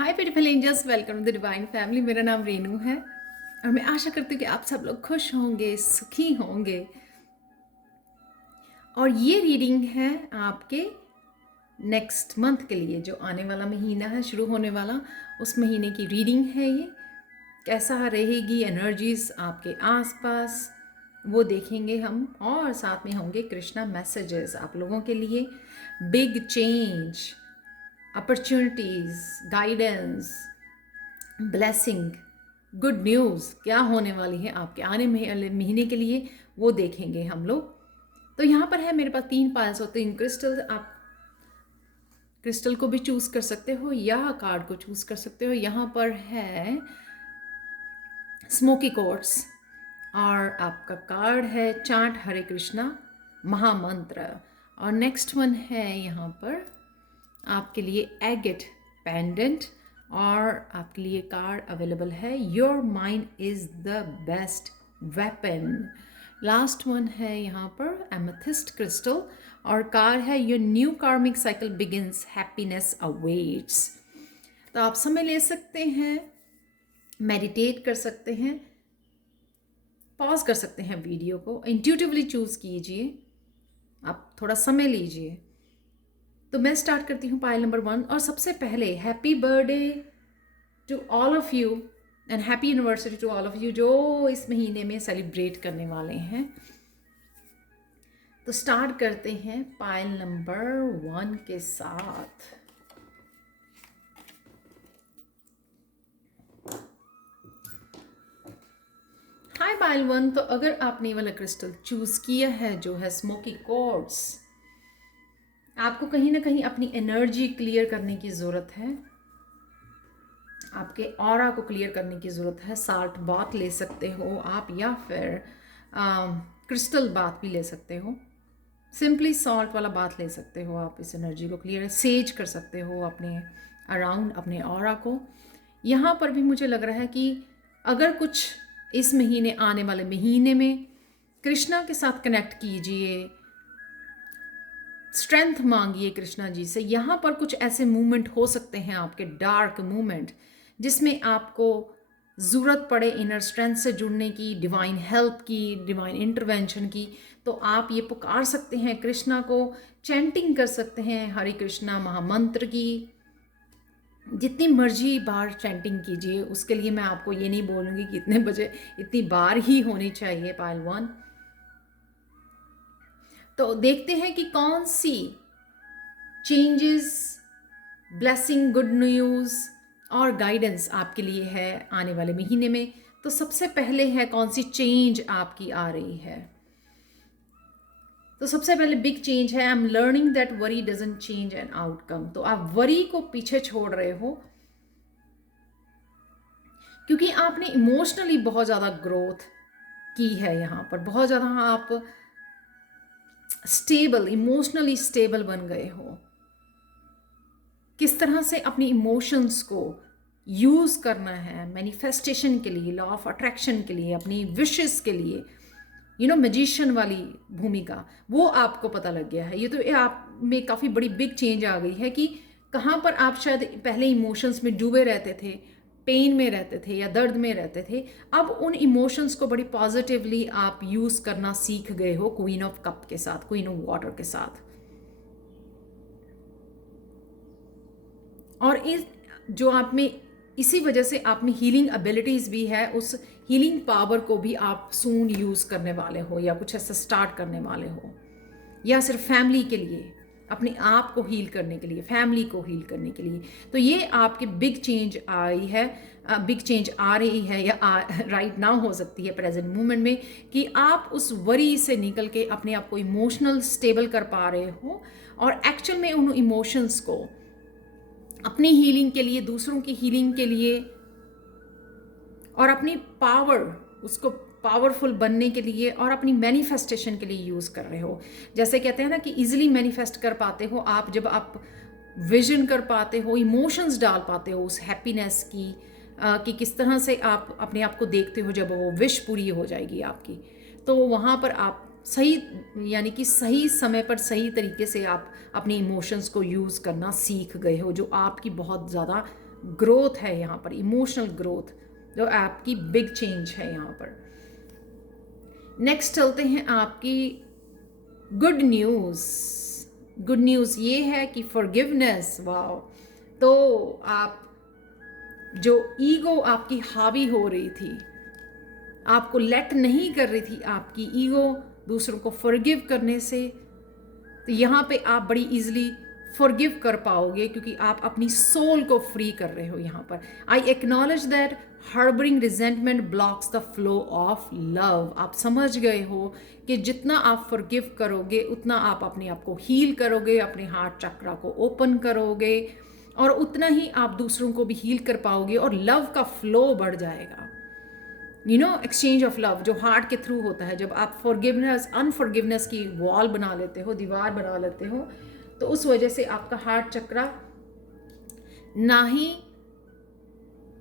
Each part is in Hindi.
Hi beautiful angels, welcome to the divine family. मेरा नाम रेनू है और मैं आशा करती हूँ कि आप सब लोग खुश होंगे, सुखी होंगे। और ये रीडिंग है आपके नेक्स्ट मंथ के लिए, जो आने वाला महीना है, शुरू होने वाला, उस महीने की रीडिंग है ये। कैसा रहेगी एनर्जीज आपके आसपास वो देखेंगे हम, और साथ में होंगे कृष्णा मैसेजेस आप लोगों के लिए। Big change, opportunities, guidance, blessing, good news क्या होने वाली है आपके आने महीने के लिए, वो देखेंगे हम लोग। तो यहाँ पर है मेरे पास 3 पायल्स और 3 क्रिस्टल। आप क्रिस्टल को भी चूज़ कर सकते हो या कार्ड को चूज़ कर सकते हो। यहाँ पर है स्मोकी कोर्ट्स और आपका कार्ड है चांट हरे कृष्णा महामंत्र। और नेक्स्ट वन है यहाँ पर आपके लिए एगेट पेंडेंट, और आपके लिए कार्ड अवेलेबल है your mind is the best weapon. Last one है यहाँ पर एमेथिस्ट क्रिस्टल और कार्ड है योर न्यू कार्मिक साइकिल बिगिंस, हैप्पीनेस अवेट्स। तो आप समय ले सकते हैं, मेडिटेट कर सकते हैं, पॉज कर सकते हैं वीडियो को, इंट्यूटिवली चूज कीजिए, आप थोड़ा समय लीजिए। तो मैं स्टार्ट करती हूँ पायल नंबर 1। और सबसे पहले happy birthday to all of you and happy anniversary to all of you जो इस महीने में सेलिब्रेट करने वाले हैं। तो स्टार्ट करते हैं पायल नंबर 1 के साथ। हाय पायल 1, तो अगर आपने ये वाला क्रिस्टल चूज किया है जो है स्मोकी क्वार्ट्ज, आपको कहीं ना कहीं अपनी एनर्जी क्लियर करने की ज़रूरत है, आपके ऑरा को क्लियर करने की ज़रूरत है। साल्ट बाथ ले सकते हो आप, या फिर क्रिस्टल बाथ भी ले सकते हो। सिंपली सॉल्ट वाला बाथ ले सकते हो आप, इस एनर्जी को क्लियर सेज कर सकते हो अपने अराउंड, अपने ऑरा को। यहाँ पर भी मुझे लग रहा है कि अगर कुछ इस महीने, आने वाले महीने में कृष्णा के साथ कनेक्ट कीजिए, स्ट्रेंथ मांगिए कृष्णा जी से। यहाँ पर कुछ ऐसे मूवमेंट हो सकते हैं आपके, डार्क मूवमेंट, जिसमें आपको ज़रूरत पड़े इनर स्ट्रेंथ से जुड़ने की, डिवाइन हेल्प की, डिवाइन इंटरवेंशन की। तो आप ये पुकार सकते हैं कृष्णा को, चैंटिंग कर सकते हैं हरे कृष्णा महामंत्र की, जितनी मर्जी बार चैंटिंग कीजिए। उसके लिए मैं आपको ये नहीं बोलूँगी कि इतने बजे इतनी बार ही होनी चाहिए पायल 1। तो देखते हैं कि कौन सी चेंजेस, ब्लेसिंग, गुड न्यूज़ और गाइडेंस आपके लिए है आने वाले महीने में। तो सबसे पहले है कौन सी चेंज आपकी आ रही है। तो सबसे पहले बिग चेंज है, I am learning that worry doesn't change an outcome. तो आप वरी को पीछे छोड़ रहे हो, क्योंकि आपने इमोशनली बहुत ज़्यादा ग्रोथ की है। यहाँ पर बहुत ज़्यादा आप स्टेबल, इमोशनली स्टेबल बन गए हो। किस तरह से अपनी इमोशंस को यूज़ करना है मैनिफेस्टेशन के लिए, लॉ ऑफ अट्रैक्शन के लिए, अपनी विशेस के लिए, मैजिशियन वाली भूमिका, वो आपको पता लग गया है। ये तो आप में काफ़ी बड़ी बिग चेंज आ गई है कि कहाँ पर आप शायद पहले इमोशंस में डूबे रहते थे, पेन में रहते थे या दर्द में रहते थे, अब उन इमोशंस को बड़ी पॉजिटिवली आप यूज़ करना सीख गए हो क्वीन ऑफ कप के साथ, क्वीन ऑफ वाटर के साथ। और इस जो आप में, इसी वजह से आप में हीलिंग एबिलिटीज़ भी है। उस हीलिंग पावर को भी आप सून यूज़ करने वाले हो, या कुछ ऐसा स्टार्ट करने वाले हो, या सिर्फ फैमिली के लिए, अपने आप को हील करने के लिए, फैमिली को हील करने के लिए। तो ये आपकी बिग चेंज आई है, बिग चेंज आ रही है, या राइट नाउ हो सकती है प्रेजेंट मोमेंट में, कि आप उस वरी से निकल के अपने आप को इमोशनल स्टेबल कर पा रहे हो, और एक्चुअल में उन इमोशंस को अपनी हीलिंग के लिए, दूसरों की हीलिंग के लिए, और अपनी पावर, उसको पावरफुल बनने के लिए और अपनी मैनिफेस्टेशन के लिए यूज़ कर रहे हो। जैसे कहते हैं ना कि इजीली मैनिफेस्ट कर पाते हो आप, जब आप विजन कर पाते हो, इमोशंस डाल पाते हो उस हैप्पीनेस की, कि किस तरह से आप अपने आप को देखते हो जब वो विश पूरी हो जाएगी आपकी। तो वहाँ पर आप सही, यानी कि सही समय पर सही तरीके से आप अपने इमोशंस को यूज़ करना सीख गए हो, जो आपकी बहुत ज़्यादा ग्रोथ है यहाँ पर, इमोशनल ग्रोथ, जो आपकी बिग चेंज है यहाँ पर। नेक्स्ट चलते हैं आपकी गुड न्यूज़। गुड न्यूज़ ये है कि फॉरगिवनेस, वाओ। तो आप जो ईगो आपकी हावी हो रही थी, आपको लेट नहीं कर रही थी आपकी ईगो दूसरों को फॉरगिव करने से, तो यहाँ पे आप बड़ी इजीली फॉरगिव कर पाओगे, क्योंकि आप अपनी सोल को फ्री कर रहे हो यहाँ पर। I acknowledge that harbouring resentment blocks the flow of love. आप समझ गए हो कि जितना आप फॉरगिव करोगे उतना आप अपने आप को हील करोगे, अपने हार्ट चक्रा को ओपन करोगे, और उतना ही आप दूसरों को भी हील कर पाओगे, और लव का फ्लो बढ़ जाएगा। एक्सचेंज ऑफ लव जो हार्ट के थ्रू होता है, जब आप फॉरगिवनेस अनफॉरगिवनेस की वॉल बना लेते हो, दीवार बना लेते हो, तो उस वजह से आपका हार्ट चक्रा ना ही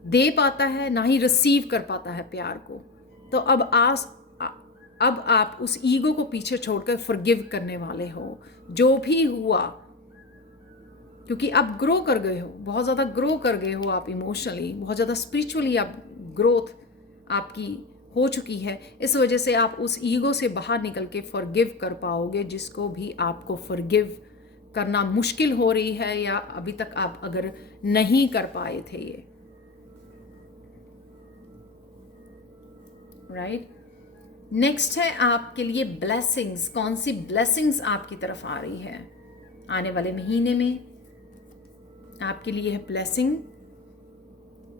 दे पाता है ना ही रिसीव कर पाता है प्यार को। तो अब आप उस ईगो को पीछे छोड़कर फॉरगिव करने वाले हो जो भी हुआ, क्योंकि आप ग्रो कर गए हो, बहुत ज़्यादा ग्रो कर गए हो आप इमोशनली, बहुत ज़्यादा स्पिरिचुअली आप ग्रोथ आपकी हो चुकी है। इस वजह से आप उस ईगो से बाहर निकल के फॉरगिव कर पाओगे, जिसको भी आपको फॉरगिव करना मुश्किल हो रही है, या अभी तक आप अगर नहीं कर पाए थे ये, राइट। नेक्स्ट है आपके लिए ब्लेसिंग्स। कौन सी ब्लेसिंग्स आपकी तरफ आ रही है आने वाले महीने में? आपके लिए है blessing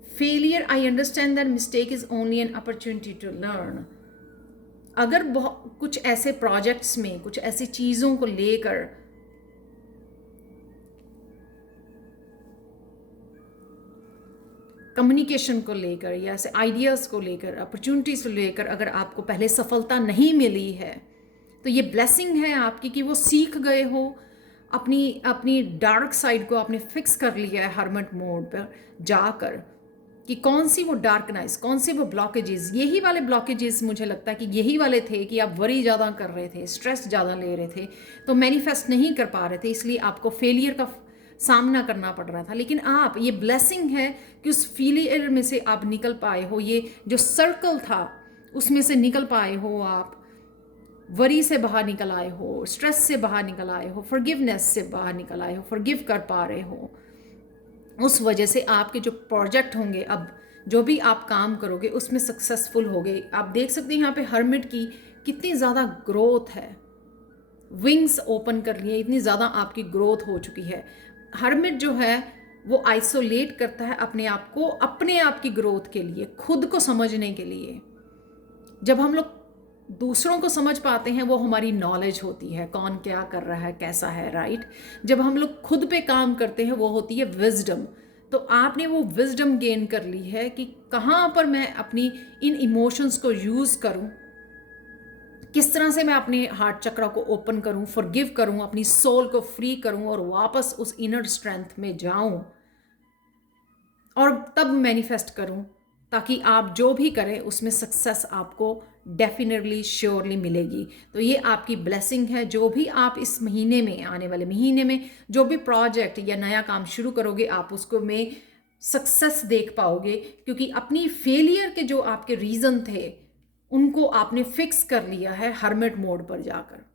failure. I understand that mistake is only an opportunity to learn. अगर कुछ ऐसे प्रोजेक्ट्स में, कुछ ऐसी चीज़ों को लेकर कम्युनिकेशन को लेकर या ऐसे आइडियाज़ को लेकर, अपॉर्चुनिटीज़ को लेकर अगर आपको पहले सफलता नहीं मिली है, तो ये ब्लेसिंग है आपकी कि वो सीख गए हो, अपनी डार्क साइड को आपने फिक्स कर लिया है हरमट मोड पर जाकर, कि कौन सी वो डार्कनेस, कौन से वो ब्लॉकेजेस। यही वाले ब्लॉकेजेस मुझे लगता है कि यही वाले थे कि आप वरी ज़्यादा कर रहे थे, स्ट्रेस ज़्यादा ले रहे थे, तो मैनिफेस्ट नहीं कर पा रहे थे, इसलिए आपको फेलियर का सामना करना पड़ रहा था। लेकिन आप, ये ब्लेसिंग है कि उस फेलियर में से आप निकल पाए हो, ये जो सर्कल था उसमें से निकल पाए हो, आप वरी से बाहर निकल आए हो, स्ट्रेस से बाहर निकल आए हो, फॉरगिवनेस से बाहर निकल आए हो, फॉरगिव कर पा रहे हो। उस वजह से आपके जो प्रोजेक्ट होंगे, अब जो भी आप काम करोगे उसमें सक्सेसफुल होगे। आप देख सकते हैं यहाँ पे हर्मिट की कितनी ज़्यादा ग्रोथ है, विंग्स ओपन कर लिए, इतनी ज़्यादा आपकी ग्रोथ हो चुकी है। हर्मिट जो है वो आइसोलेट करता है अपने आप को, अपने आप की ग्रोथ के लिए, खुद को समझने के लिए। जब हम लोग दूसरों को समझ पाते हैं वो हमारी नॉलेज होती है, कौन क्या कर रहा है, कैसा है, राइट। जब हम लोग खुद पे काम करते हैं वो होती है विजडम। तो आपने वो विजडम गेन कर ली है कि कहाँ पर मैं अपनी इन इमोशंस को यूज़ करूँ, किस तरह से मैं अपने हार्ट चक्रा को ओपन करूँ, फॉरगिव करूँ, अपनी सोल को फ्री करूँ और वापस उस इनर स्ट्रेंथ में जाऊँ और तब मैनिफेस्ट करूँ, ताकि आप जो भी करें उसमें सक्सेस आपको डेफिनेटली श्योरली मिलेगी। तो ये आपकी ब्लेसिंग है। जो भी आप इस महीने में, आने वाले महीने में जो भी प्रोजेक्ट या नया काम शुरू करोगे, आप उसको में सक्सेस देख पाओगे, क्योंकि अपनी फेलियर के जो आपके रीज़न थे उनको आपने फिक्स कर लिया है हर्मिट मोड पर जाकर।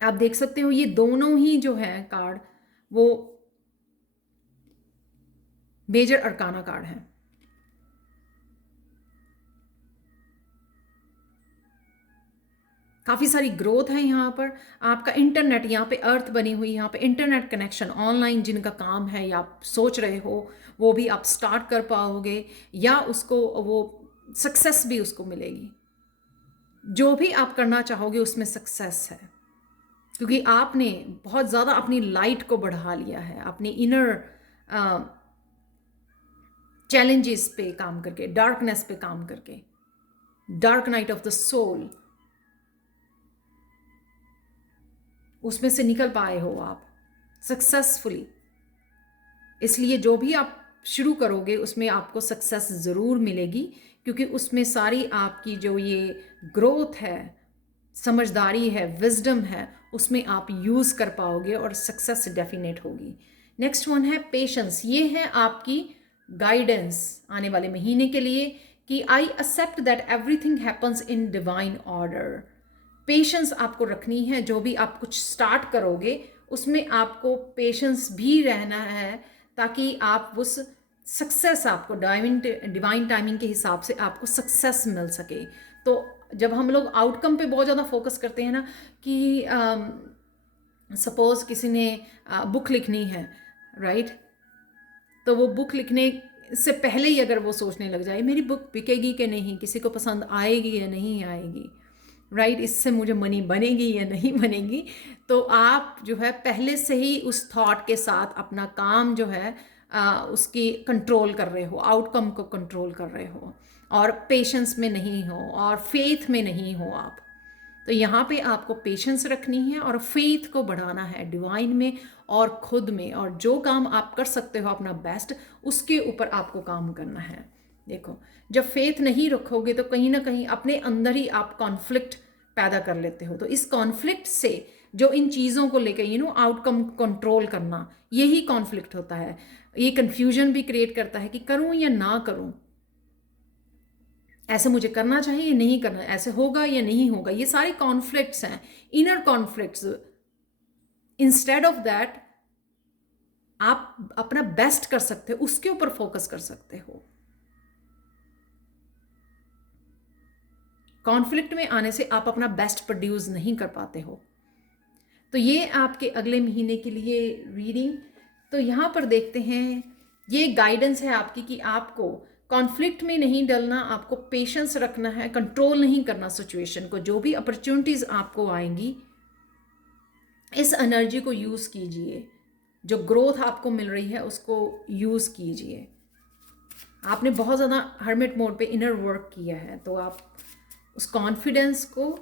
आप देख सकते हो ये दोनों ही जो है कार्ड वो मेजर अरकाना कार्ड है। काफ़ी सारी ग्रोथ है यहाँ पर। आपका इंटरनेट, यहाँ पे अर्थ बनी हुई, यहाँ पे इंटरनेट कनेक्शन, ऑनलाइन जिनका काम है या आप सोच रहे हो वो भी आप स्टार्ट कर पाओगे, या उसको वो सक्सेस भी उसको मिलेगी। जो भी आप करना चाहोगे उसमें सक्सेस है, क्योंकि आपने बहुत ज़्यादा अपनी लाइट को बढ़ा लिया है, अपनी इनर चैलेंजेस पे काम करके, डार्कनेस पे काम करके, dark night of the soul, उसमें से निकल पाए हो आप सक्सेसफुली। इसलिए जो भी आप शुरू करोगे उसमें आपको सक्सेस ज़रूर मिलेगी, क्योंकि उसमें सारी आपकी जो ये ग्रोथ है, समझदारी है, विजडम है, उसमें आप यूज़ कर पाओगे और सक्सेस डेफिनेट होगी। नेक्स्ट वन है पेशेंस। ये है आपकी गाइडेंस आने वाले महीने के लिए कि I accept that everything happens in divine order. Patience आपको रखनी है, जो भी आप कुछ स्टार्ट करोगे उसमें आपको पेशेंस भी रहना है, ताकि आप उस सक्सेस, आपको डिवाइन टाइमिंग के हिसाब से आपको सक्सेस मिल सके। तो जब हम लोग आउटकम पे बहुत ज़्यादा फोकस करते हैं ना, कि सपोज किसी ने बुक लिखनी है, राइट, तो वो बुक लिखने से पहले ही अगर वो सोचने लग जाए मेरी बुक बिकेगी कि नहीं, किसी को पसंद आएगी या नहीं आएगी, राइट, इससे मुझे मनी बनेगी या नहीं बनेगी, तो आप जो है पहले से ही उस थॉट के साथ अपना काम जो है उसकी कंट्रोल कर रहे हो, आउटकम को कंट्रोल कर रहे हो, और पेशेंस में नहीं हो और फेथ में नहीं हो आप। तो यहाँ पे आपको पेशेंस रखनी है और फेथ को बढ़ाना है डिवाइन में और खुद में, और जो काम आप कर सकते हो अपना बेस्ट, उसके ऊपर आपको काम करना है। देखो, जब फेथ नहीं रखोगे तो कहीं ना कहीं अपने अंदर ही आप कॉन्फ्लिक्ट पैदा कर लेते हो। तो इस कॉन्फ्लिक्ट से जो इन चीज़ों को लेकर आउटकम कंट्रोल करना, यही कॉन्फ्लिक्ट होता है। ये कन्फ्यूजन भी क्रिएट करता है कि करूं या ना करूं, ऐसे मुझे करना चाहिए या नहीं करना, ऐसे होगा या नहीं होगा, ये सारे कॉन्फ्लिक्ट्स हैं, inner conflicts. Instead of that आप अपना बेस्ट कर सकते हो, उसके ऊपर फोकस कर सकते हो। कॉन्फ्लिक्ट में आने से आप अपना बेस्ट प्रोड्यूस नहीं कर पाते हो। तो ये आपके अगले महीने के लिए रीडिंग। तो यहाँ पर देखते हैं, ये गाइडेंस है आपकी कि आपको कॉन्फ्लिक्ट में नहीं डलना, आपको पेशेंस रखना है, कंट्रोल नहीं करना सिचुएशन को। जो भी अपॉर्चुनिटीज आपको आएंगी, इस एनर्जी को यूज़ कीजिए, जो ग्रोथ आपको मिल रही है उसको यूज़ कीजिए। आपने बहुत ज़्यादा हर्मिट मोड पे इनर वर्क किया है, तो आप उस कॉन्फिडेंस को,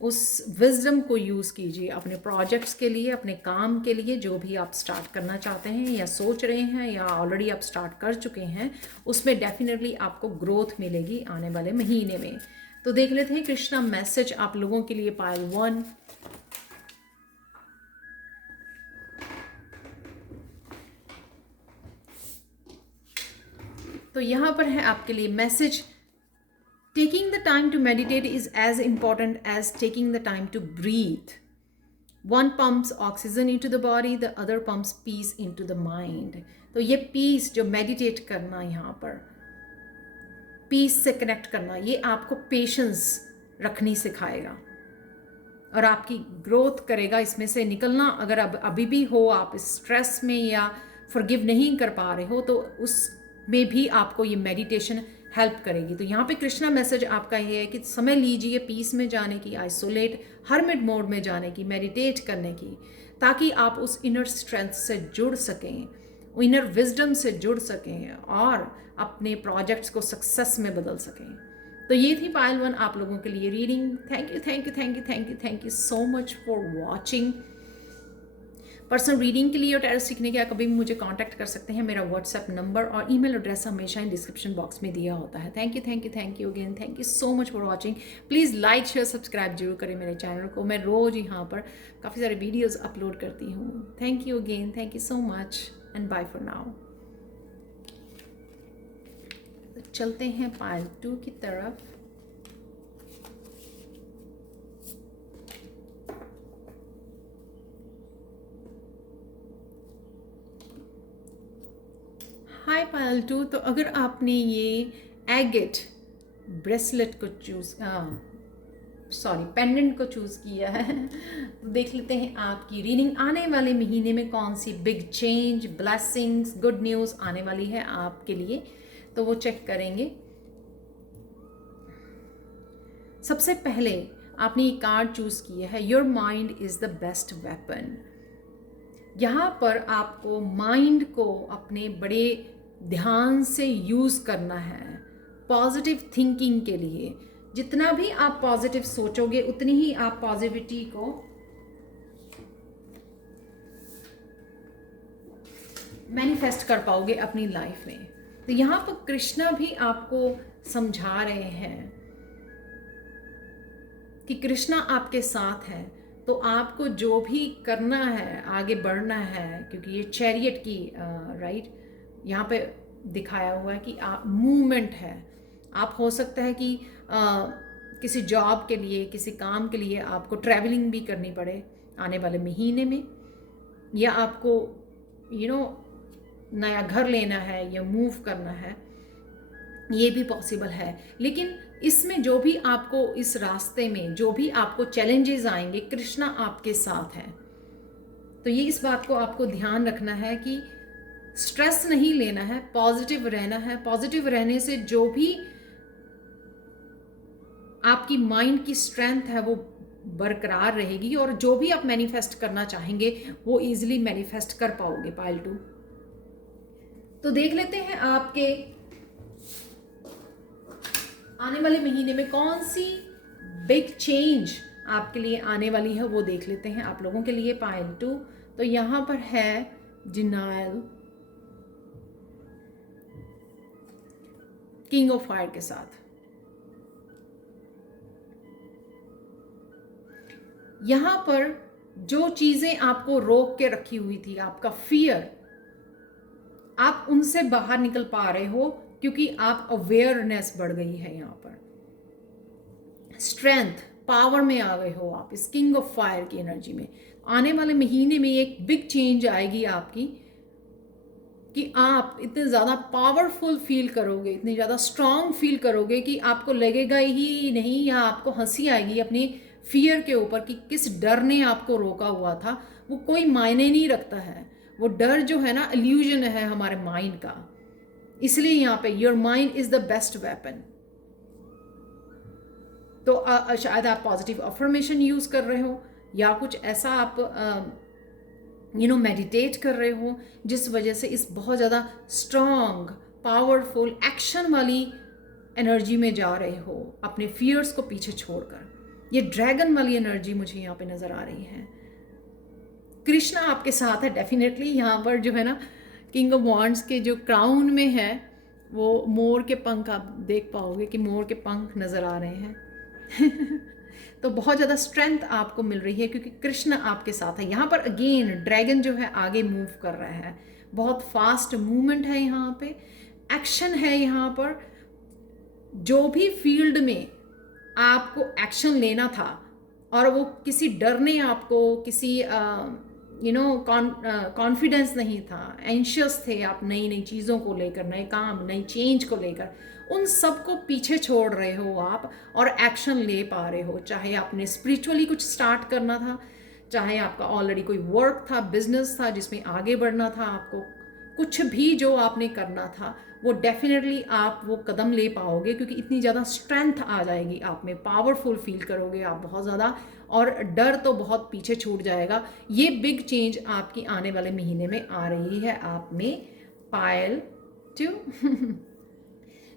उस विजडम को यूज़ कीजिए अपने प्रोजेक्ट्स के लिए, अपने काम के लिए, जो भी आप स्टार्ट करना चाहते हैं या सोच रहे हैं या ऑलरेडी आप स्टार्ट कर चुके हैं, उसमें डेफिनेटली आपको ग्रोथ मिलेगी आने वाले महीने में। तो देख लेते हैं कृष्णा मैसेज आप लोगों के लिए पाइल 1। तो यहाँ पर है आपके लिए message, taking the time to meditate is as important as taking the time to breathe. One pumps oxygen into the body, the other pumps peace into the mind. तो ये पीस, जो मेडिटेट करना, यहाँ पर पीस से कनेक्ट करना, ये आपको पेशेंस रखनी सिखाएगा और आपकी ग्रोथ करेगा, इसमें से निकलना। अगर अब अभी भी हो आप स्ट्रेस में या फॉरगिव नहीं कर पा रहे हो, तो उसमें भी आपको ये मेडिटेशन हेल्प करेगी। तो यहाँ पे कृष्णा मैसेज आपका ये है कि समय लीजिए पीस में जाने की, आइसोलेट हर्मिट मोड में जाने की, मेडिटेट करने की, ताकि आप उस इनर स्ट्रेंथ से जुड़ सकें, इनर विजडम से जुड़ सकें और अपने प्रोजेक्ट्स को सक्सेस में बदल सकें। तो ये थी पाइल 1 आप लोगों के लिए reading. Thank you, thank you, thank you, thank you, thank you so much for watching. Personal reading के लिए और टैरो सीखने के लिए कभी भी मुझे कांटेक्ट कर सकते हैं। मेरा व्हाट्सएप नंबर और ईमेल एड्रेस हमेशा इन डिस्क्रिप्शन बॉक्स में दिया होता है। Thank you, thank you, thank you again, thank you so much for watching. Please like, share, subscribe जरूर करें मेरे चैनल को। मैं रोज़ यहाँ पर काफ़ी सारे वीडियोज़ अपलोड करती हूँ। Thank you again, thank you so much and bye for now. चलते हैं पाइल 2 की तरफ। हाय पायल 2। तो अगर आपने ये एगेट ब्रेसलेट को पेंडेंट को चूज़ किया है, तो देख लेते हैं आपकी रीडिंग आने वाले महीने में कौन सी big change, blessings, good news आने वाली है आपके लिए। तो वो चेक करेंगे। सबसे पहले आपने ये कार्ड चूज़ किया है, your mind is the best weapon. यहाँ पर आपको माइंड को अपने बड़े ध्यान से यूज़ करना है पॉजिटिव थिंकिंग के लिए। जितना भी आप पॉजिटिव सोचोगे उतनी ही आप पॉजिटिविटी को मैनिफेस्ट कर पाओगे अपनी लाइफ में। तो यहाँ पर कृष्णा भी आपको समझा रहे हैं कि कृष्णा आपके साथ है। तो आपको जो भी करना है, आगे बढ़ना है, क्योंकि ये चैरियट की राइट यहाँ पे दिखाया हुआ है कि आप मूवमेंट है। आप हो सकता है कि किसी जॉब के लिए, किसी काम के लिए आपको ट्रैवलिंग भी करनी पड़े आने वाले महीने में, या आपको नया घर लेना है या मूव करना है, ये भी पॉसिबल है। लेकिन इसमें जो भी आपको इस रास्ते में जो भी आपको चैलेंजेस आएंगे, कृष्णा आपके साथ है। तो ये इस बात को आपको ध्यान रखना है कि स्ट्रेस नहीं लेना है, पॉजिटिव रहना है। पॉजिटिव रहने से जो भी आपकी माइंड की स्ट्रेंथ है वो बरकरार रहेगी, और जो भी आप मैनिफेस्ट करना चाहेंगे वो इजीली मैनिफेस्ट कर पाओगे पाइल 2। तो देख लेते हैं आपके आने वाले महीने में कौन सी बिग चेंज आपके लिए आने वाली है, वो देख लेते हैं आप लोगों के लिए पाइल 2। तो यहां पर है डिनायल, किंग ऑफ फायर के साथ। यहां पर जो चीजें आपको रोक के रखी हुई थी, आपका फियर, आप उनसे बाहर निकल पा रहे हो क्योंकि आप अवेयरनेस बढ़ गई है। यहां पर स्ट्रेंथ, पावर में आ गए हो आप इस किंग ऑफ फायर की एनर्जी में। आने वाले महीने में एक बिग चेंज आएगी आपकी कि आप इतने ज़्यादा पावरफुल फील करोगे, इतनी ज़्यादा स्ट्रांग फील करोगे कि आपको लगेगा ही नहीं, या आपको हंसी आएगी अपनी फियर के ऊपर कि किस डर ने आपको रोका हुआ था। वो कोई मायने नहीं रखता है, वो डर जो है ना इल्यूजन है हमारे माइंड का। इसलिए यहाँ पे your mind is the best weapon. तो शायद आप पॉजिटिव अफर्मेशन यूज कर रहे हो, या कुछ ऐसा आप मेडिटेट कर रहे हो जिस वजह से इस बहुत ज़्यादा स्ट्रॉन्ग पावरफुल एक्शन वाली एनर्जी में जा रहे हो, अपने फियर्स को पीछे छोड़कर। ये ड्रैगन वाली एनर्जी मुझे यहाँ पे नज़र आ रही है। कृष्णा आपके साथ है डेफिनेटली। यहाँ पर जो है ना किंग ऑफ वॉन्ड्स के जो क्राउन में है वो मोर के पंख आप देख पाओगे कि मोर के पंख नज़र आ रहे हैं। तो बहुत ज़्यादा स्ट्रेंथ आपको मिल रही है क्योंकि कृष्ण आपके साथ है। यहाँ पर अगेन ड्रैगन जो है आगे मूव कर रहा है, बहुत फास्ट मूवमेंट है, यहाँ पे एक्शन है। यहाँ पर जो भी फील्ड में आपको एक्शन लेना था और वो किसी डर ने आपको, किसी कॉन्फिडेंस नहीं था, एंशियस थे आप नई नई चीज़ों को लेकर, नए काम, नई चेंज को लेकर, उन सबको पीछे छोड़ रहे हो आप और एक्शन ले पा रहे हो। चाहे आपने स्पिरिचुअली कुछ स्टार्ट करना था, चाहे आपका ऑलरेडी कोई वर्क था, बिजनेस था जिसमें आगे बढ़ना था आपको, कुछ भी जो आपने करना था वो डेफिनेटली आप वो कदम ले पाओगे क्योंकि इतनी ज़्यादा स्ट्रेंथ आ जाएगी आप में, पावरफुल फील करोगे आप बहुत ज़्यादा, और डर तो बहुत पीछे छूट जाएगा। ये बिग चेंज आपकी आने वाले महीने में आ रही है आप में पायल 2।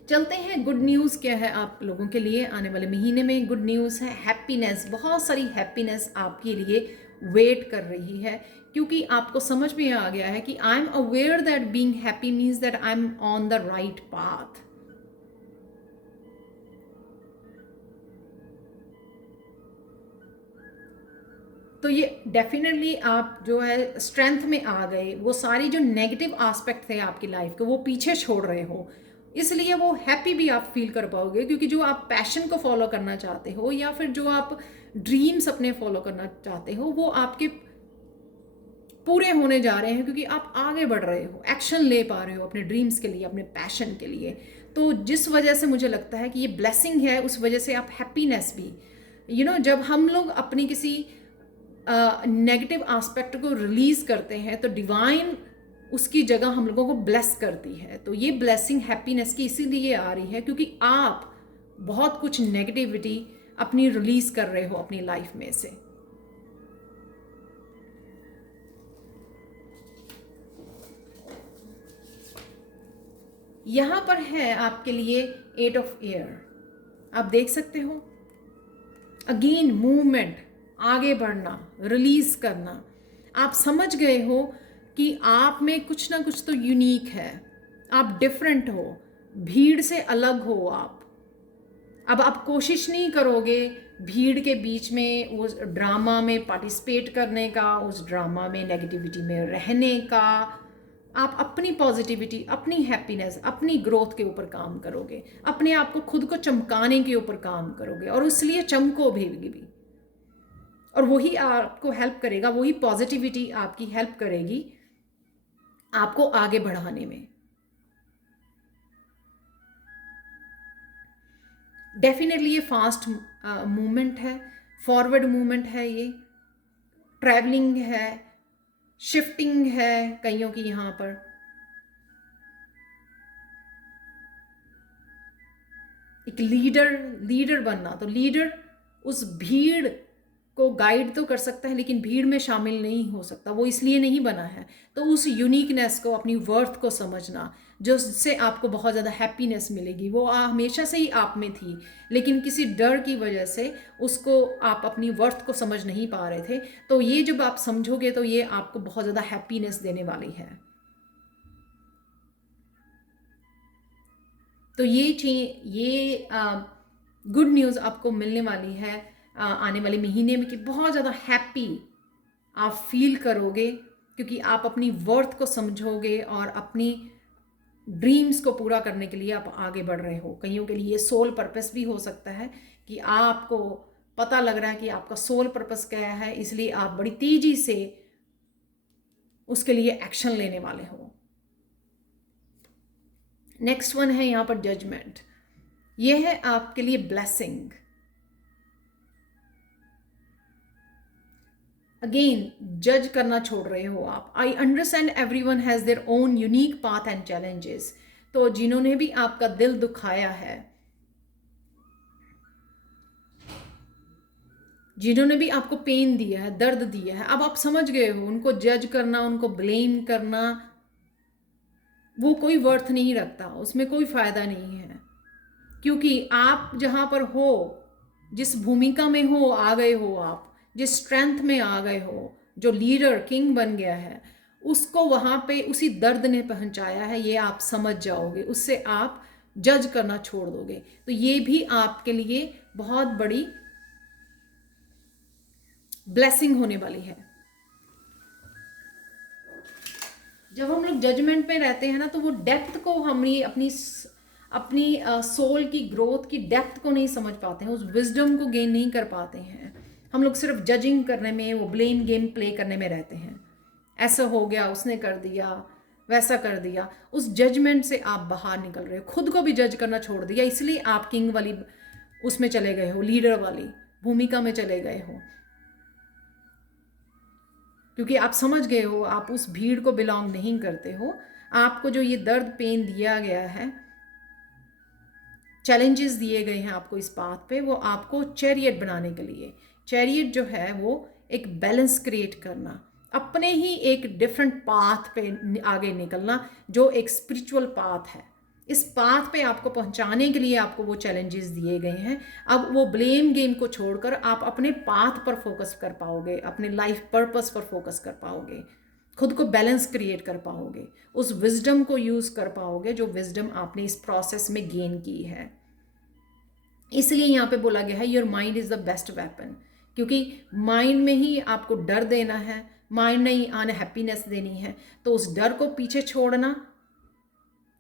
चलते हैं गुड न्यूज़ क्या है आप लोगों के लिए आने वाले महीने में। गुड न्यूज़ है हैप्पीनेस, बहुत सारी हैप्पीनेस आपके लिए वेट कर रही है क्योंकि आपको समझ में आ गया है कि I am aware that being happy means that I am on the right path. तो ये डेफिनेटली आप जो है स्ट्रेंथ में आ गए, वो सारी जो नेगेटिव एस्पेक्ट थे आपकी लाइफ के वो पीछे छोड़ रहे हो, इसलिए वो हैप्पी भी आप फील कर पाओगे क्योंकि जो आप पैशन को फॉलो करना चाहते हो या फिर जो आप ड्रीम्स अपने फॉलो करना चाहते हो वो आपके पूरे होने जा रहे हैं क्योंकि आप आगे बढ़ रहे हो, एक्शन ले पा रहे हो अपने ड्रीम्स के लिए, अपने पैशन के लिए। तो जिस वजह से मुझे लगता है कि ये ब्लेसिंग है, उस वजह से आप हैप्पीनेस भी जब हम लोग अपनी किसी नेगेटिव एस्पेक्ट को रिलीज करते हैं तो डिवाइन उसकी जगह हम लोगों को ब्लेस करती है। तो ये ब्लेसिंग हैप्पीनेस की इसीलिए आ रही है क्योंकि आप बहुत कुछ नेगेटिविटी अपनी रिलीज कर रहे हो अपनी लाइफ में से। यहां पर है आपके लिए 8 ऑफ एयर, आप देख सकते हो अगेन मूवमेंट, आगे बढ़ना, रिलीज करना। आप समझ गए हो कि आप में कुछ ना कुछ तो यूनिक है, आप डिफरेंट हो, भीड़ से अलग हो आप। अब आप कोशिश नहीं करोगे भीड़ के बीच में उस ड्रामा में पार्टिसिपेट करने का, उस ड्रामा में नेगेटिविटी में रहने का। आप अपनी पॉजिटिविटी, अपनी हैप्पीनेस, अपनी ग्रोथ के ऊपर काम करोगे, अपने आप को खुद को चमकाने के ऊपर काम करोगे, और इसलिए चमको भी। और वही आपको हेल्प करेगा, वही पॉजिटिविटी आपकी हेल्प करेगी आपको आगे बढ़ाने में। डेफिनेटली ये फास्ट मूवमेंट है, फॉरवर्ड मूवमेंट है, ये ट्रैवलिंग है, शिफ्टिंग है कईयों की यहाँ पर। एक लीडर बनना, तो लीडर उस भीड़ को गाइड तो कर सकता है लेकिन भीड़ में शामिल नहीं हो सकता, वो इसलिए नहीं बना है। तो उस यूनिकनेस को, अपनी वर्थ को समझना, जो जिससे आपको बहुत ज़्यादा हैप्पीनेस मिलेगी, वो हमेशा से ही आप में थी, लेकिन किसी डर की वजह से उसको आप अपनी वर्थ को समझ नहीं पा रहे थे। तो ये जब आप समझोगे तो ये आपको बहुत ज़्यादा हैप्पीनेस देने वाली है। तो ये गुड न्यूज़ आपको मिलने वाली है आने वाले महीने में, कि बहुत ज़्यादा हैप्पी आप फील करोगे, क्योंकि आप अपनी वर्थ को समझोगे और अपनी ड्रीम्स को पूरा करने के लिए आप आगे बढ़ रहे हो। कईयों के लिए ये सोल पर्पस भी हो सकता है कि आपको पता लग रहा है कि आपका सोल पर्पस क्या है, इसलिए आप बड़ी तेजी से उसके लिए एक्शन लेने वाले हो। नेक्स्ट वन है यहाँ पर जजमेंट। यह है आपके लिए ब्लेसिंग। अगेन जज करना छोड़ रहे हो आप। I understand everyone has their own unique path and challenges. तो जिन्होंने भी आपका दिल दुखाया है, जिन्होंने भी आपको पेन दिया है, दर्द दिया है, अब आप समझ गए हो उनको जज करना, उनको ब्लेम करना वो कोई वर्थ नहीं रखता, उसमें कोई फायदा नहीं है। क्योंकि आप जहाँ पर हो, जिस भूमिका में हो आ गए हो, आप जिस स्ट्रेंथ में आ गए हो, जो लीडर किंग बन गया है, उसको वहाँ पे उसी दर्द ने पहुँचाया है, ये आप समझ जाओगे, उससे आप जज करना छोड़ दोगे। तो ये भी आपके लिए बहुत बड़ी ब्लेसिंग होने वाली है। जब हम लोग जजमेंट में रहते हैं ना, तो वो डेप्थ को हमारी अपनी सोल की ग्रोथ की डेप्थ को नहीं समझ पाते हैं, उस विजडम को गेन नहीं कर पाते हैं। हम लोग सिर्फ जजिंग करने में, वो ब्लेम गेम प्ले करने में रहते हैं। ऐसा हो गया, उसने कर दिया, वैसा कर दिया। उस जजमेंट से आप बाहर निकल रहे हो, खुद को भी जज करना छोड़ दिया, इसलिए आप किंग वाली उसमें चले गए हो, लीडर वाली भूमिका में चले गए हो। क्योंकि आप समझ गए हो आप उस भीड़ को बिलोंग नहीं करते हो। आपको जो ये दर्द पेन दिया गया है, चैलेंजेस दिए गए हैं आपको इस पाथ पे, वो आपको चैरियट बनाने के लिए। चैरियट जो है वो एक बैलेंस क्रिएट करना, अपने ही एक डिफरेंट पाथ पे आगे निकलना, जो एक स्पिरिचुअल पाथ है। इस पाथ पे आपको पहुंचाने के लिए आपको वो चैलेंजेस दिए गए हैं। अब वो ब्लेम गेम को छोड़कर आप अपने पाथ पर फोकस कर पाओगे, अपने लाइफ पर्पस पर फोकस कर पाओगे, खुद को बैलेंस क्रिएट कर पाओगे, उस विजडम को यूज़ कर पाओगे जो विजडम आपने इस प्रोसेस में गेन की है। इसलिए यहाँ पे बोला गया है your mind is the best weapon, क्योंकि माइंड में ही आपको डर देना है, माइंड में ही अनहैप्पीनेस देनी है। तो उस डर को पीछे छोड़ना,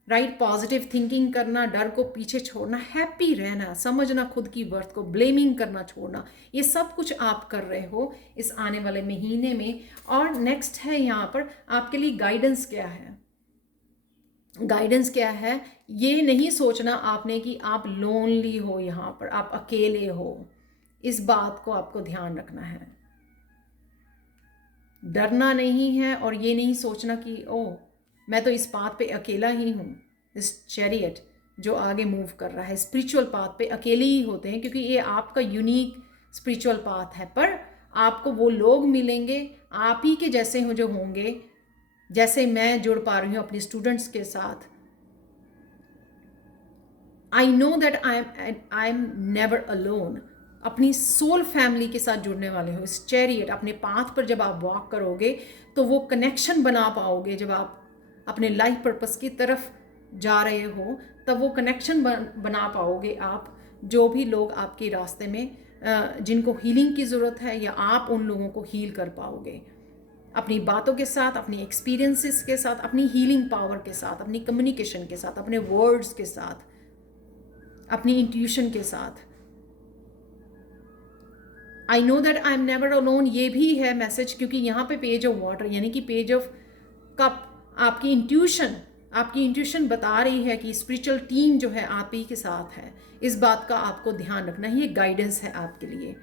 राइट, पॉजिटिव थिंकिंग करना, डर को पीछे छोड़ना, हैप्पी रहना, समझना खुद की वर्थ को, ब्लेमिंग करना छोड़ना, ये सब कुछ आप कर रहे हो इस आने वाले महीने में। और नेक्स्ट है यहाँ पर आपके लिए गाइडेंस क्या है। गाइडेंस क्या है, ये नहीं सोचना आपने कि आप लोनली हो, यहाँ पर आप अकेले हो। इस बात को आपको ध्यान रखना है, डरना नहीं है, और ये नहीं सोचना कि ओह मैं तो इस पाथ पे अकेला ही हूँ। इस चैरियट जो आगे मूव कर रहा है स्पिरिचुअल पाथ पे अकेले ही होते हैं, क्योंकि ये आपका यूनिक स्पिरिचुअल पाथ है। पर आपको वो लोग मिलेंगे आप ही के जैसे हो, जो होंगे जैसे मैं जुड़ पा रही हूँ अपने स्टूडेंट्स के साथ। I know that I am never alone. अपनी सोल फैमिली के साथ जुड़ने वाले हो इस चैरियट। अपने पाथ पर जब आप वॉक करोगे तो वो कनेक्शन बना पाओगे। जब आप अपने लाइफ पर्पस की तरफ जा रहे हो तब वो कनेक्शन बना पाओगे आप, जो भी लोग आपके रास्ते में जिनको हीलिंग की ज़रूरत है, या आप उन लोगों को हील कर पाओगे अपनी बातों के साथ, अपनी एक्सपीरियंसेस के साथ, अपनी हीलिंग पावर के साथ, अपनी कम्युनिकेशन के साथ, अपने वर्ड्स के साथ, अपनी इंट्यूशन के साथ। I know that I am never alone, ये भी है मैसेज, क्योंकि यहाँ पे पेज ऑफ वाटर यानी कि पेज ऑफ कप, आपकी इंट्यूशन बता रही है कि स्पिरिचुअल टीम जो है आप ही के साथ है। इस बात का आपको ध्यान रखना है, ये गाइडेंस है आपके लिए।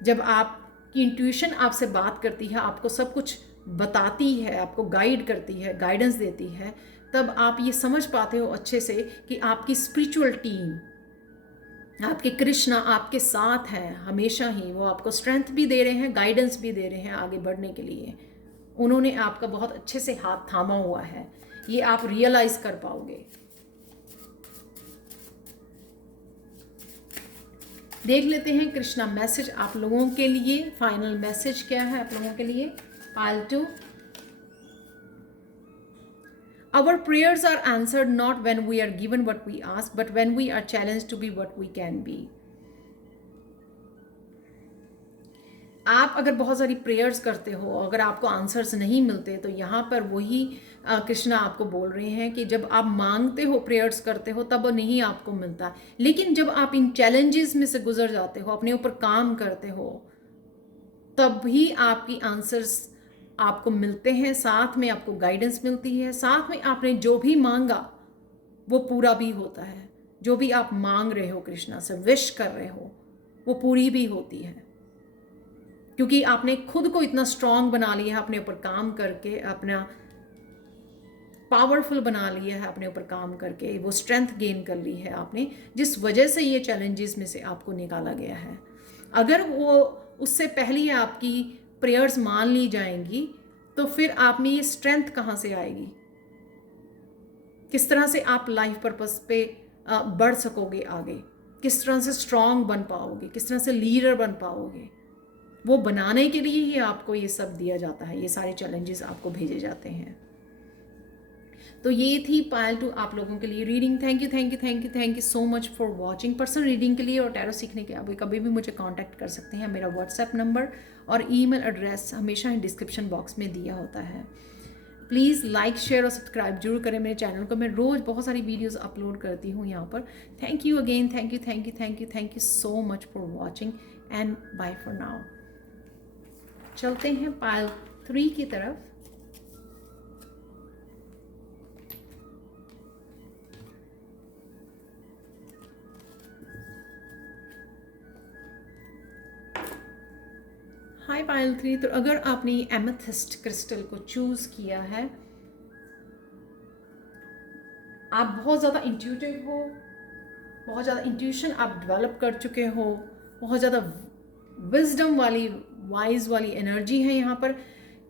जब आपकी इंट्यूशन आपसे बात करती है, आपको सब कुछ बताती है, आपको गाइड करती है, गाइडेंस देती है, तब आप ये समझ पाते हो अच्छे से कि आपकी स्पिरिचुअल टीम, आपके कृष्णा आपके साथ हैं हमेशा ही। वो आपको स्ट्रेंथ भी दे रहे हैं, गाइडेंस भी दे रहे हैं आगे बढ़ने के लिए। उन्होंने आपका बहुत अच्छे से हाथ थामा हुआ है, ये आप रियलाइज कर पाओगे। देख लेते हैं कृष्णा मैसेज आप लोगों के लिए, फाइनल मैसेज क्या है आप लोगों के लिए। Pile 2, our prayers are answered not when we are given what we ask, but when we are challenged to be what we can be. आप अगर बहुत सारी प्रेयर्स करते हो, अगर आपको आंसर्स नहीं मिलते, तो यहाँ पर वही कृष्णा आपको बोल रहे हैं कि जब आप मांगते हो, प्रेयर्स करते हो, तब नहीं आपको मिलता। लेकिन जब आप इन चैलेंजेस में से गुजर जाते हो, अपने ऊपर काम करते हो, तब भी आपकी आंसर्स आपको मिलते हैं, साथ में आपको गाइडेंस मिलती है, साथ में आपने जो भी मांगा वो पूरा भी होता है। जो भी आप मांग रहे हो, कृष्णा से विश कर रहे हो, वो पूरी भी होती है, क्योंकि आपने खुद को इतना स्ट्रांग बना लिया है अपने ऊपर काम करके, अपना पावरफुल बना लिया है अपने ऊपर काम करके, वो स्ट्रेंथ गेन कर ली है आपने, जिस वजह से ये चैलेंजेस में से आपको निकाला गया है। अगर वो उससे पहले आपकी प्रेयर्स मान ली जाएंगी, तो फिर आप में ये स्ट्रेंथ कहाँ से आएगी? किस तरह से आप लाइफ पर्पस पे बढ़ सकोगे आगे? किस तरह से स्ट्रांग बन पाओगे? किस तरह से लीडर बन पाओगे? वो बनाने के लिए ही आपको ये सब दिया जाता है, ये सारे चैलेंजेस आपको भेजे जाते हैं। तो ये थी पायल 2 आप लोगों के लिए reading. Thank you so much for watching. Personal reading के लिए और टैरो सीखने के लिए कभी भी मुझे कांटेक्ट कर सकते हैं। मेरा व्हाट्सएप नंबर और ईमेल एड्रेस हमेशा ही डिस्क्रिप्शन बॉक्स में दिया होता है। प्लीज़ लाइक, शेयर और सब्सक्राइब जरूर करें मेरे चैनल को। मैं रोज़ बहुत सारी वीडियोज़ अपलोड करती हूँ यहाँ पर। Thank you again, thank you so much for watching and bye for now. चलते हैं पायल 3 की तरफ। हाय पायल 3, तो अगर आपने एमेथिस्ट क्रिस्टल को चूज किया है, आप बहुत ज़्यादा इंट्यूटिव हो, बहुत ज़्यादा इंट्यूशन आप डेवलप कर चुके हो, बहुत ज़्यादा विजडम वाली, वाइज वाली एनर्जी है यहाँ पर।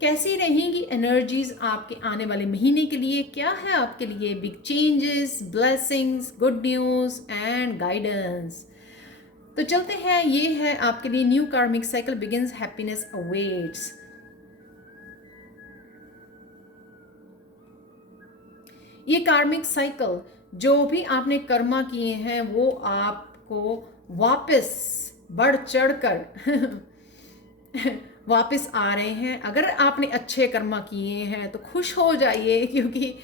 कैसी रहेंगी एनर्जीज आपके आने वाले महीने के लिए? क्या है आपके लिए big changes, blessings, good news and guidance? तो चलते हैं, ये है आपके लिए न्यू कार्मिक साइकिल बिगिंस, हैप्पीनेस अवेट्स। ये कार्मिक साइकिल, जो भी आपने कर्मा किए हैं, वो आपको वापस बढ़ चढ़ कर वापस आ रहे हैं। अगर आपने अच्छे कर्मा किए हैं तो खुश हो जाइए, क्योंकि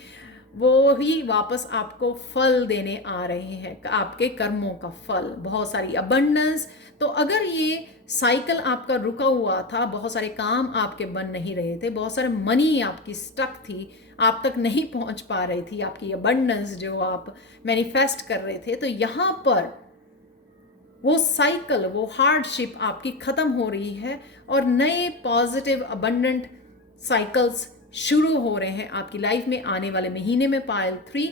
वो ही वापस आपको फल देने आ रहे हैं, आपके कर्मों का फल, बहुत सारी अबंडेंस। तो अगर ये साइकिल आपका रुका हुआ था, बहुत सारे काम आपके बन नहीं रहे थे, बहुत सारे मनी आपकी स्टक थी, आप तक नहीं पहुंच पा रही थी, आपकी अबंडेंस जो आप मैनिफेस्ट कर रहे थे, तो यहाँ पर वो साइकिल, वो हार्डशिप आपकी ख़त्म हो रही है और नए पॉजिटिव अबंडेंट साइकिल्स शुरू हो रहे हैं आपकी लाइफ में आने वाले महीने में। पायल 3,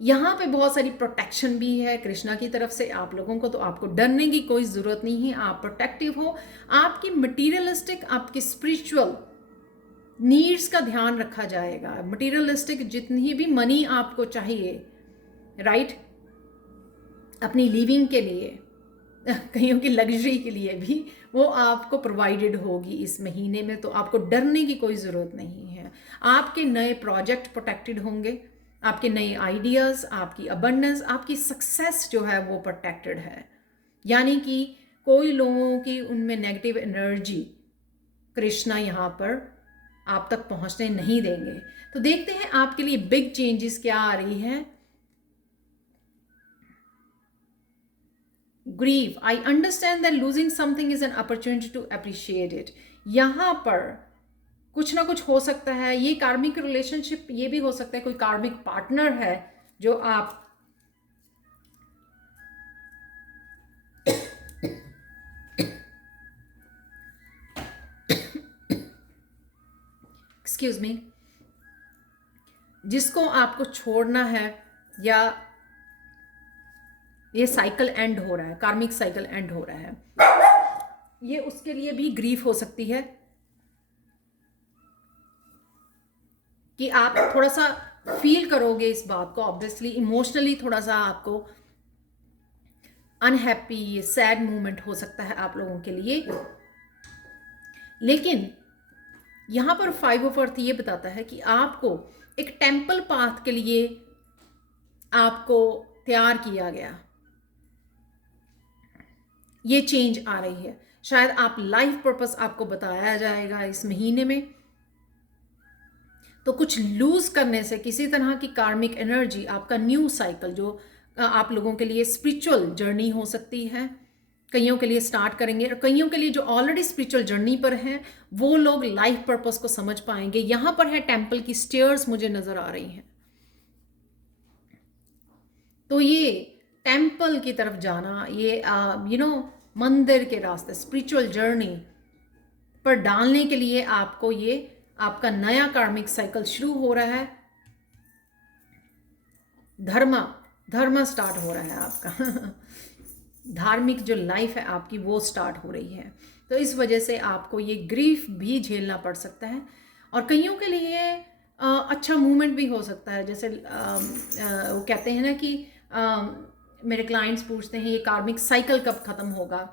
यहाँ पे बहुत सारी प्रोटेक्शन भी है कृष्णा की तरफ से आप लोगों को, तो आपको डरने की कोई ज़रूरत नहीं है। आप प्रोटेक्टिव हो, आपकी मटीरियलिस्टिक, आपकी स्पिरिचुअल नीड्स का ध्यान रखा जाएगा। मटीरियलिस्टिक जितनी भी मनी आपको चाहिए, राइट, अपनी लिविंग के लिए, कईयों की लग्जरी के लिए भी, वो आपको प्रोवाइडेड होगी इस महीने में। तो आपको डरने की कोई ज़रूरत नहीं है। आपके नए प्रोजेक्ट प्रोटेक्टेड होंगे, आपके नए आइडियाज़, आपकी अबंडेंस, आपकी सक्सेस जो है वो प्रोटेक्टेड है। यानी कि कोई लोगों की उनमें नेगेटिव एनर्जी कृष्णा यहाँ पर आप तक पहुँचने नहीं देंगे। तो देखते हैं आपके लिए बिग चेंजेस क्या आ रही है। Grief, I understand that losing something is an opportunity to appreciate it. यहाँ पर कुछ ना कुछ हो सकता है, ये कार्मिक रिलेशनशिप, ये भी हो सकता है कोई कार्मिक पार्टनर है जो आप एक्सक्यूज मी, जिसको आपको छोड़ना है, या ये साइकिल एंड हो रहा है, कार्मिक साइकिल एंड हो रहा है, ये उसके लिए भी ग्रीफ हो सकती है कि आप थोड़ा सा फील करोगे इस बात को, ऑब्वियसली इमोशनली थोड़ा सा आपको अनहैप्पी सैड मोमेंट हो सकता है आप लोगों के लिए। लेकिन यहाँ पर 5 ऑफ अर्थ ये बताता है कि आपको एक टेम्पल पाथ के लिए आपको तैयार किया गया, ये चेंज आ रही है। शायद आप लाइफ पर्पस आपको बताया जाएगा इस महीने में। तो कुछ लूज करने से किसी तरह की कार्मिक एनर्जी, आपका न्यू साइकिल जो आप लोगों के लिए स्पिरिचुअल जर्नी हो सकती है, कईयों के लिए स्टार्ट करेंगे, और कईयों के लिए जो ऑलरेडी स्पिरिचुअल जर्नी पर हैं वो लोग लाइफ पर्पस को समझ पाएंगे। यहाँ पर है टेम्पल की स्टेयर्स मुझे नजर आ रही हैं। तो ये टेम्पल की तरफ जाना, ये मंदिर के रास्ते, स्पिरिचुअल जर्नी पर डालने के लिए आपको ये आपका नया कार्मिक साइकिल शुरू हो रहा है। धर्म स्टार्ट हो रहा है आपका धार्मिक जो लाइफ है आपकी वो स्टार्ट हो रही है। तो इस वजह से आपको ये ग्रीफ भी झेलना पड़ सकता है, और कईयों के लिए अच्छा मूवमेंट भी हो सकता है। जैसे वो कहते हैं ना कि मेरे क्लाइंट्स पूछते हैं ये कार्मिक साइकिल कब ख़त्म होगा,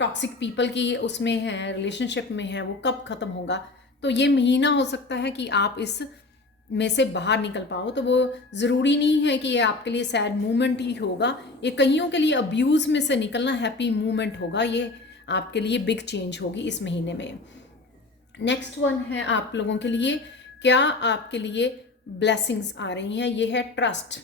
टॉक्सिक पीपल की उसमें है, रिलेशनशिप में है, वो कब ख़त्म होगा। तो ये महीना हो सकता है कि आप इस में से बाहर निकल पाओ। तो वो ज़रूरी नहीं है कि ये आपके लिए सैड मोमेंट ही होगा, ये कईयों के लिए अब्यूज़ में से निकलना हैप्पी मोमेंट होगा। ये आपके लिए बिग चेंज होगी इस महीने में। नेक्स्ट वन है आप लोगों के लिए, क्या आपके लिए ब्लेसिंग्स आ रही हैं, ये है ट्रस्ट।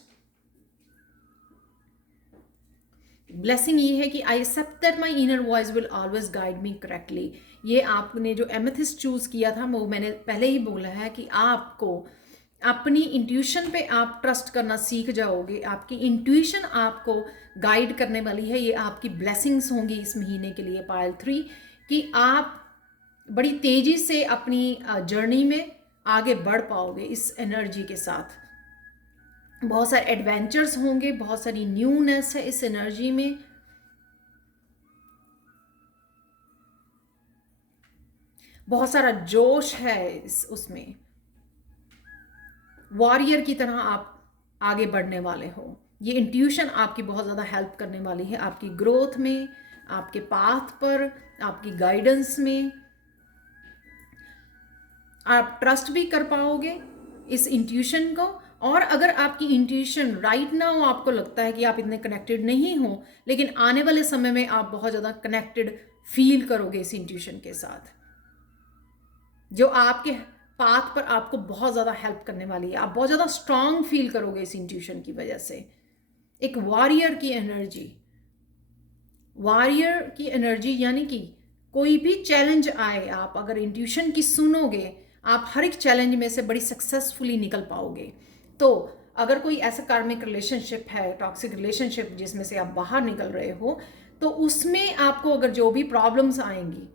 ब्लेसिंग ये है कि I accept that my inner voice will always guide me correctly. ये आपने जो एमेथिस्ट चूज़ किया था वो मैंने पहले ही बोला है कि आपको अपनी इंट्यूशन पे आप ट्रस्ट करना सीख जाओगे। आपकी इंट्यूशन आपको गाइड करने वाली है, ये आपकी ब्लेसिंग्स होंगी इस महीने के लिए पायल 3, कि आप बड़ी तेज़ी से अपनी जर्नी में आगे बढ़ पाओगे इस एनर्जी के साथ। बहुत सारे एडवेंचर्स होंगे, बहुत सारी न्यूनेस है इस एनर्जी में। बहुत सारा जोश है उसमें। वॉरियर की तरह आप आगे बढ़ने वाले हो। ये इंट्यूशन आपकी बहुत ज़्यादा हेल्प करने वाली है आपकी ग्रोथ में, आपके पाथ पर, आपकी गाइडेंस में। आप ट्रस्ट भी कर पाओगे इस इंट्यूशन को। और अगर आपकी इंट्यूशन राइट ना हो, आपको लगता है कि आप इतने कनेक्टेड नहीं हो, लेकिन आने वाले समय में आप बहुत ज़्यादा कनेक्टेड फील करोगे इस इंट्यूशन के साथ, जो आपके पाथ पर आपको बहुत ज़्यादा हेल्प करने वाली है। आप बहुत ज़्यादा स्ट्रांग फील करोगे इस इंट्यूशन की वजह से। एक वॉरियर की एनर्जी, वॉरियर की एनर्जी यानी कि कोई भी चैलेंज आए, आप अगर इंट्यूशन की सुनोगे, आप हर एक चैलेंज में से बड़ी सक्सेसफुली निकल पाओगे। तो अगर कोई ऐसा कार्मिक रिलेशनशिप है, टॉक्सिक रिलेशनशिप जिसमें से आप बाहर निकल रहे हो, तो उसमें आपको अगर जो भी प्रॉब्लम्स आएंगी,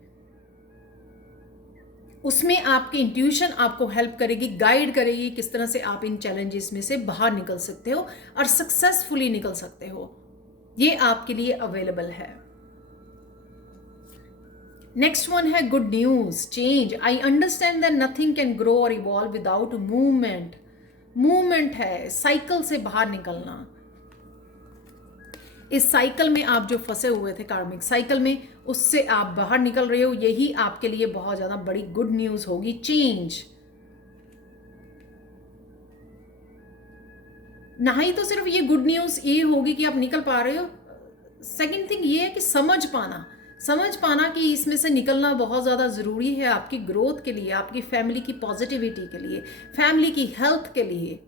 उसमें आपकी इंट्यूशन आपको हेल्प करेगी, गाइड करेगी किस तरह से आप इन चैलेंजेस में से बाहर निकल सकते हो और सक्सेसफुली निकल सकते हो। ये आपके लिए अवेलेबल है। नेक्स्ट वन है good news, change. I understand that nothing can grow और इवॉल्व विदाउट मूवमेंट। मूवमेंट है, साइकिल से बाहर निकलना। इस साइकिल में आप जो फंसे हुए थे, कार्मिक साइकिल में, उससे आप बाहर निकल रहे हो। यही आपके लिए बहुत ज़्यादा बड़ी गुड न्यूज़ होगी, चेंज। ना ही तो सिर्फ ये गुड न्यूज़ ये होगी कि आप निकल पा रहे हो, सेकंड थिंग ये है कि समझ पाना कि इसमें से निकलना बहुत ज़्यादा ज़रूरी है आपकी ग्रोथ के लिए, आपकी फैमिली की पॉजिटिविटी के लिए, फैमिली की हेल्थ के लिए।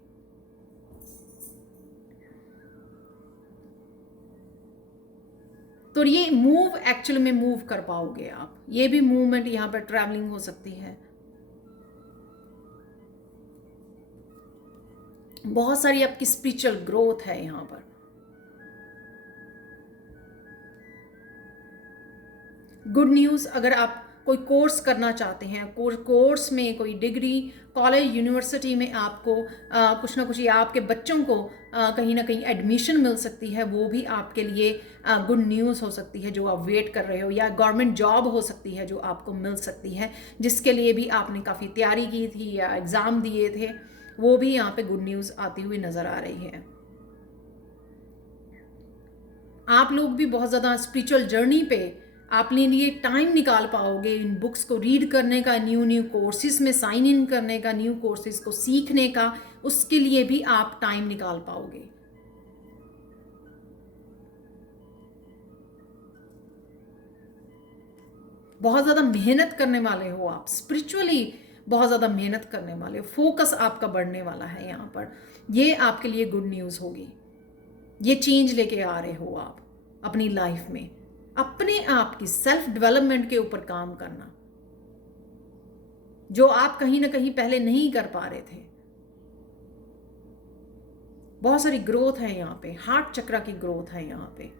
तो ये मूव एक्चुअल में मूव कर पाओगे आप, ये भी मूवमेंट यहाँ पर ट्रैवलिंग हो सकती है। बहुत सारी आपकी स्पिरिचुअल ग्रोथ है यहाँ पर। गुड न्यूज़, अगर आप कोई कोर्स करना चाहते हैं, कोर्स में कोई डिग्री, कॉलेज, यूनिवर्सिटी में आपको कुछ ना कुछ, या आपके बच्चों को कहीं ना कहीं एडमिशन मिल सकती है, वो भी आपके लिए गुड न्यूज़ हो सकती है जो आप वेट कर रहे हो। या गवर्नमेंट जॉब हो सकती है जो आपको मिल सकती है, जिसके लिए भी आपने काफ़ी तैयारी की थी या एग्ज़ाम दिए थे, वो भी यहाँ पे गुड न्यूज़ आती हुई नज़र आ रही है। आप लोग भी बहुत ज़्यादा स्पिरिचुअल जर्नी पे अपने लिए टाइम निकाल पाओगे, इन बुक्स को रीड करने का, न्यू कोर्सेज में साइन इन करने का, न्यू कोर्सेज को सीखने का, उसके लिए भी आप टाइम निकाल पाओगे। बहुत ज़्यादा मेहनत करने वाले हो आप, स्पिरिचुअली बहुत ज़्यादा मेहनत करने वाले हो, फोकस आपका बढ़ने वाला है यहाँ पर। ये आपके लिए गुड न्यूज़ होगी। ये चेंज लेके आ रहे हो आप अपनी लाइफ में, अपने आप की सेल्फ डेवलपमेंट के ऊपर काम करना, जो आप कहीं ना कहीं पहले नहीं कर पा रहे थे। बहुत सारी ग्रोथ है यहाँ पे, हार्ट चक्र की ग्रोथ है यहाँ पे।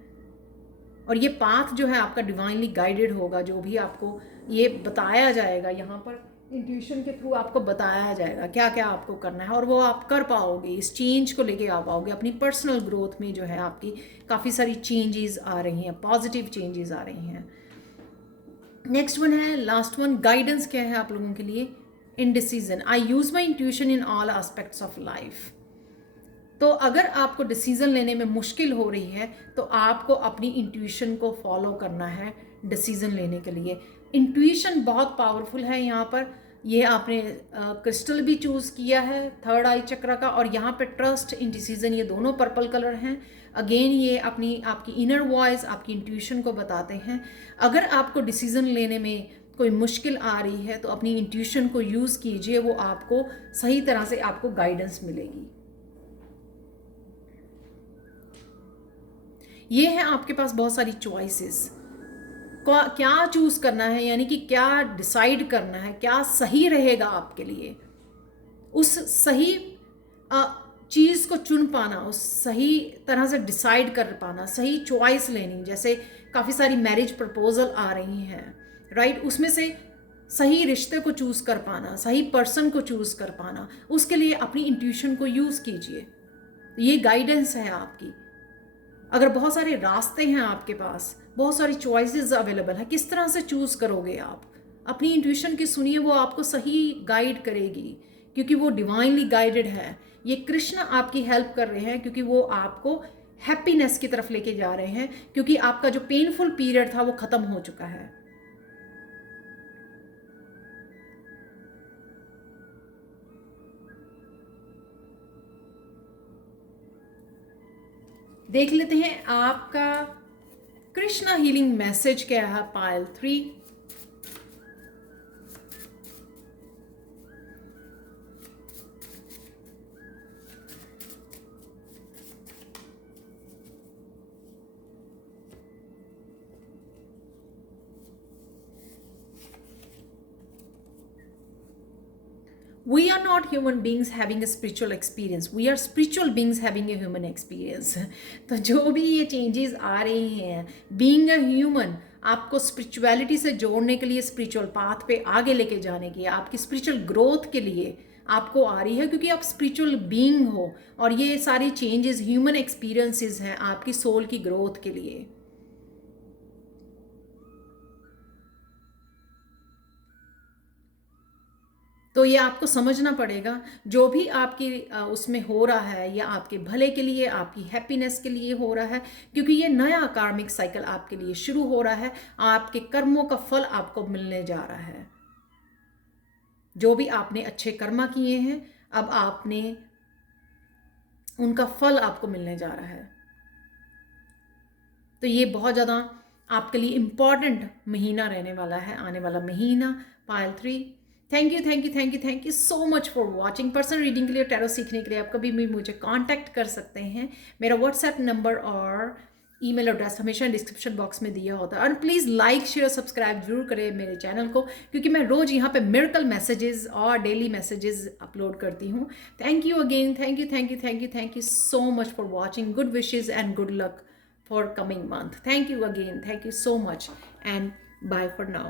और ये पाथ जो है आपका डिवाइनली गाइडेड होगा, जो भी आपको ये बताया जाएगा यहाँ पर इंट्यूशन के थ्रू आपको बताया जाएगा क्या क्या आपको करना है, और वो आप कर पाओगे, इस चेंज को लेके आ पाओगे। अपनी पर्सनल ग्रोथ में जो है आपकी काफ़ी सारी चेंजेस आ रही हैं, पॉजिटिव चेंजेस आ रही हैं। नेक्स्ट वन है, लास्ट वन, गाइडेंस क्या है आप लोगों के लिए? Indecision, I use my intuition in all aspects of life. तो अगर आपको डिसीज़न लेने में मुश्किल हो रही है तो आपको अपनी इंट्यूशन को फॉलो करना है डिसीज़न लेने के लिए। इंट्यूशन बहुत पावरफुल है यहाँ पर। ये आपने क्रिस्टल भी चूज़ किया है थर्ड आई चक्र का, और यहाँ पे ट्रस्ट, इंडिसीजन, ये दोनों पर्पल कलर हैं। अगेन ये आपकी इनर वॉइस, आपकी इंट्यूशन को बताते हैं। अगर आपको डिसीज़न लेने में कोई मुश्किल आ रही है तो अपनी इंट्यूशन को यूज़ कीजिए, वो आपको सही तरह से आपको गाइडेंस मिलेगी। ये है आपके पास बहुत सारी चॉइसेस, क्या चूज़ करना है, यानी कि क्या डिसाइड करना है, क्या सही रहेगा आपके लिए। उस सही चीज़ को चुन पाना, उस सही तरह से डिसाइड कर पाना, सही चॉइस लेनी। जैसे काफ़ी सारी मैरिज प्रपोजल आ रही हैं, राइट, उसमें से सही रिश्ते को चूज़ कर पाना, सही पर्सन को चूज़ कर पाना, उसके लिए अपनी इंट्यूशन को यूज़ कीजिए। ये गाइडेंस है आपकी। अगर बहुत सारे रास्ते हैं आपके पास, बहुत सारी चॉइसेस अवेलेबल है, किस तरह से चूज़ करोगे आप? अपनी इंट्यूशन की सुनिए, वो आपको सही गाइड करेगी, क्योंकि वो डिवाइनली गाइडेड है। ये कृष्ण आपकी हेल्प कर रहे हैं, क्योंकि वो आपको हैप्पीनेस की तरफ लेके जा रहे हैं, क्योंकि आपका जो पेनफुल पीरियड था वो ख़त्म हो चुका है। देख लेते हैं आपका कृष्णा हीलिंग मैसेज क्या है पायल 3। We are not human beings having a spiritual experience. We are spiritual beings having a human experience. तो जो भी ये चेंजेस आ रही हैं, बीइंग अ ह्यूमन, आपको स्पिरिचुअलिटी से जोड़ने के लिए, स्पिरिचुअल पाथ पे आगे लेके जाने की, आपकी स्पिरिचुअल ग्रोथ के लिए आपको आ रही है, क्योंकि आप स्पिरिचुअल बीइंग हो। और ये सारी चेंजेस ह्यूमन एक्सपीरियंसेस हैं आपकी सोल की ग्रोथ के लिए। तो ये आपको समझना पड़ेगा, जो भी आपकी उसमें हो रहा है, या आपके भले के लिए, आपकी हैप्पीनेस के लिए हो रहा है, क्योंकि ये नया कार्मिक साइकिल आपके लिए शुरू हो रहा है। आपके कर्मों का फल आपको मिलने जा रहा है। जो भी आपने अच्छे कर्मा किए हैं, अब आपने उनका फल आपको मिलने जा रहा है। तो ये बहुत ज़्यादा आपके लिए इम्पॉर्टेंट महीना रहने वाला है, आने वाला महीना पायल 3। Thank you thank you thank you thank you so much for watching. Personal reading के लिए, टैरो सीखने के लिए आप कभी भी मुझे कांटेक्ट कर सकते हैं। मेरा व्हाट्सएप नंबर और ईमेल एड्रेस हमेशा डिस्क्रिप्शन बॉक्स में दिया होता है। और प्लीज़ लाइक शेयर सब्सक्राइब जरूर करें मेरे चैनल को, क्योंकि मैं रोज़ यहाँ पे मिरेकल मैसेजेस और डेली मैसेजेस अपलोड करती हूँ। Thank you again, thank you thank you thank you thank you so much for watching. Good wishes and good luck for coming month. Thank you again. Thank you so much and bye for now.